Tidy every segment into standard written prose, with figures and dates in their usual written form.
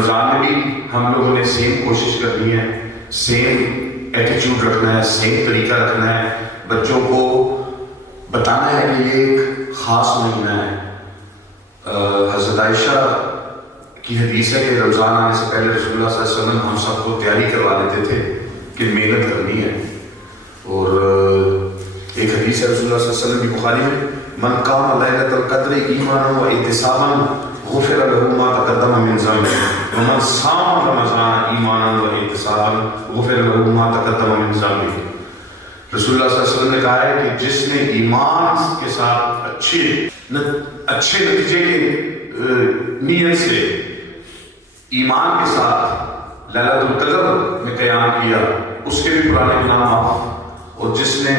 رمضان میں بھی ہم لوگوں نے سیم کوشش کرنی ہے، سیم ایٹیچیوڈ رکھنا ہے، سیم طریقہ رکھنا ہے، بچوں کو بتانا ہے کہ یہ ایک خاص مہینہ ہے۔ حضرت عائشہ کی حدیث ہے کہ رمضان آنے سے پہلے رسول اللہ صلی اللہ علیہ وسلم ہم سب کو تیاری کروا دیتے تھے کہ محنت کرنی ہے۔ اور ایک حدیث ہے رسول اللہ صلی اللہ علیہ وسلم کی بخاری میں، من قام لیلۃ القدر ایمانا و احتسابا غفر له ما تقدم من ذنبه ومن صام رمضان ایمانا و احتسابا غفر له ما تقدم من ذنبه۔ رسول اللہ صلی اللہ علیہ وسلم نے کہا ہے کہ جس نے ایمان کے ساتھ اچھے نتیجے کے نیت سے ایمان کے ساتھ لیلۃ القدر میں قیام کیا، اس کے بھی پرانے گناہ معاف، اور جس نے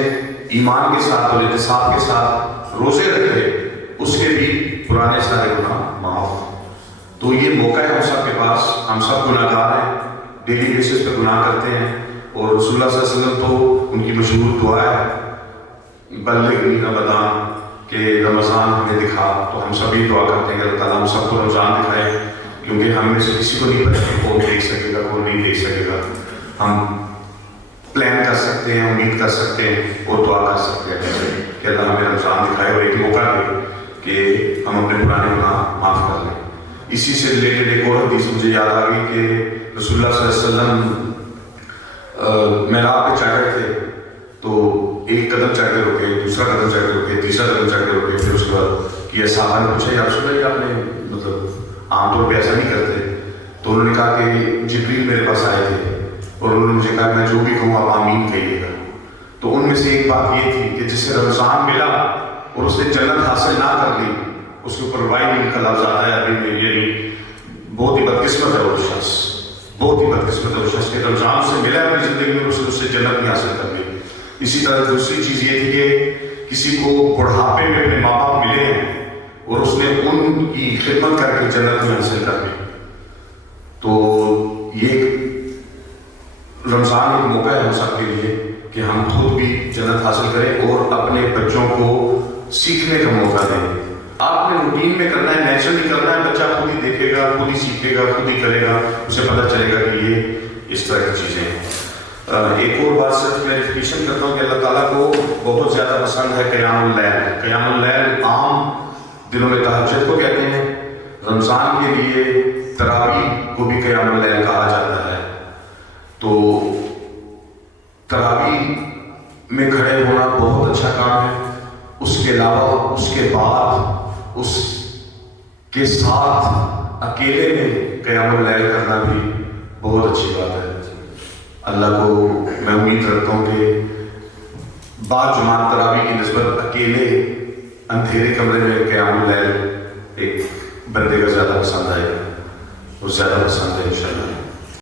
ایمان کے ساتھ اور احتساب کے ساتھ روزے رکھے اس کے بھی پرانے سارے گناہ معاف۔ تو یہ موقع ہے ہم سب کے پاس، ہم سب گناہ گار ہیں، ڈیلی بیسس پہ گناہ کرتے ہیں، اور رسول اللہ صلی اللہ علیہ وسلم تو ان کی مشہور دعا ہے بلغنی رمضان، کہ رمضان ہمیں دکھا۔ تو ہم سب یہ دعا کرتے ہیں کہ اللہ تعالیٰ ہم سب کو رمضان دکھائے، کیونکہ ہم میں سے کسی کو نہیں پتہ کہ کون دیکھ سکے گا کون نہیں دیکھ سکے گا۔ ہم پلان کر سکتے ہیں، امید کر سکتے ہیں اور دعا کر سکتے ہیں کہ اللہ ہمیں رمضان دکھائے اور ایک موقع دے کہ ہم اپنے پرانے گناہ معاف کر لیں۔ اسی سے ریلیٹڈ ایک اور حدیث مجھے یاد آ گئی کہ رسول اللہ صلی اللہ علیہ وسلم محراب پہ چڑھ رہے تھے، تو ایک قدم چڑھ کے رکے، دوسرا قدم چڑھ کے رکے، تیسرا قدم چڑھ کے رکے، پھر اس کے بعد یہ صحابہ نے پوچھا یا رسول اللہ آپ نے مطلب عام طور پہ ایسا نہیں کرتے؟ تو انہوں نے کہا کہ جبریل میرے پاس آئے تھے اور انہوں نے مجھے کہا میں جو بھی کہوں آپ آمین کہیے گا۔ تو ان میں سے ایک بات یہ تھی کہ جسے رمضان ملا اور اس نے جنت حاصل نہ کر لی، اس کے اوپر وائل کا لفظ آتا ہے عربی میں، یعنی بہت ہی بدقسمت ہے وہ شخص، بہت ہی بدقسمت ہے وہ شخص کہ رمضان سے ملا اپنی زندگی میں اس سے جنت نہیں حاصل کر لی۔ اسی طرح دوسری چیز یہ تھی کہ کسی کو بڑھاپے میں اپنے ماں باپ ملے ہیں اور اس نے ان کی خدمت کر کے جنت میں حاصل کر لی۔ تو یہ رمضان ایک موقع ہے ہم سب کے لیے کہ ہم خود بھی جنت حاصل کریں اور اپنے بچوں کو سیکھنے کا موقع دیں۔ آپ نے روٹین میں کرنا ہے، نیچرلی کرنا ہے، بچہ خود ہی دیکھے گا، خود ہی سیکھے گا، خود ہی کرے گا، اسے پتہ چلے گا کہ یہ اس طرح کی چیزیں ہیں۔ ایک اور بات صرف کلیریفیکیشن کرتا ہوں کہ اللہ تعالیٰ کو بہت زیادہ پسند ہے قیام اللیل۔ قیام اللیل عام دنوں میں تہجد کو کہتے ہیں، رمضان کے لیے تراویح کو بھی قیام اللیل کہا جاتا ہے۔ تو تراویح میں کھڑے ہونا بہت اچھا کام ہے، اس کے علاوہ اس کے بعد اس کے ساتھ اکیلے میں قیام اللیل کرنا بھی بہت اچھی بات ہے۔ اللہ کو میں امید رکھتا ہوں کہ بعض جماعت تراویح کی نسبت اکیلے اندھیرے کمرے میں قیام اللیل ایک بندے کا زیادہ پسند آئے گا اور زیادہ پسند ہے انشاءاللہ۔